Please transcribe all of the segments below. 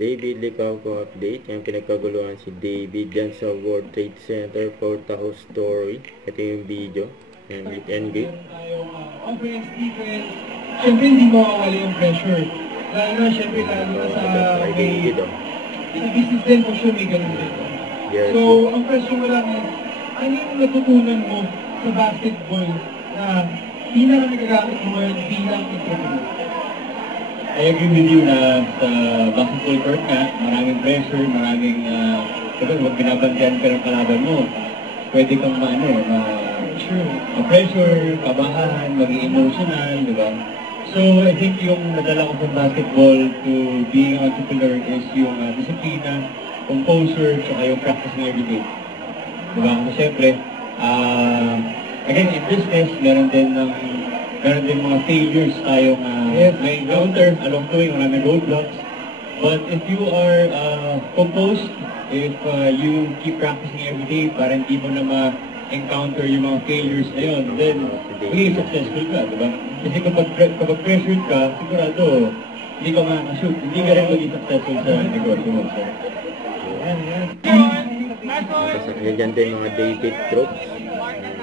David Licauco update. Yung pinagkaguluhan si David dyan sa World Trade Center, Portaho Story. Ito yung video. And meet and greet. Offense, defense, syempre hindi mawawala yung pressure. Lalo na syempre lalo na sa business din for sure may ganun din. So, ang question mo lang is, ano yung natutunan mo sa basketball na pinaka nagagamit mo bilang entrepreneur? I agree with you na sa basketball court nga, maraming pressure, maraming wag binabantiyan ka ng kalaban mo. Pwede kang ma-pressure, kabahan, maging emotional, di ba? So, I think yung nadala ko sa basketball to being an entrepreneur is yung disiplina, composure, tsaka yung practicing every day. Di ba? Kasi syempre, again, in business, meron din mga failures tayong may encounter along the way, maraming roadblocks. But if you are composed, if you keep practicing every day para hindi mo na ma-encounter yung mga failures na yun, then magiging successful ka, di ba? Kasi kapag pressured ka, sigurado, hindi ka makakashoot, hindi ka rin maging successful sa negosyo mo. So, Kasakaya dyan din mga David Troops.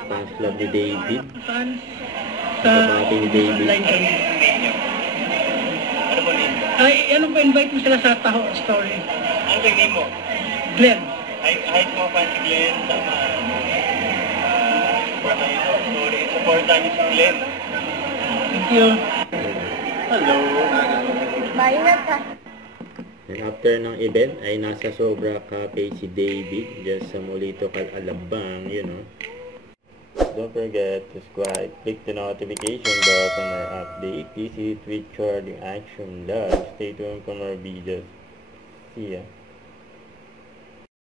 Fans club ni David. Kapati ni David. Ay, ano ba invite mo sila sa Taho Story? ano tingin mo? Glenn. Hi mo fan si Glenn, sama story, supportan niyo si Glenn. Thank you. Hello. Bye na ka. And after ng event ay nasa Sobra Cafe si David just sa Molito Alabang, you know. Don't forget to subscribe, click the notification bell for more update. This is Twitch Charging Action Live. Stay tuned for more videos. See ya.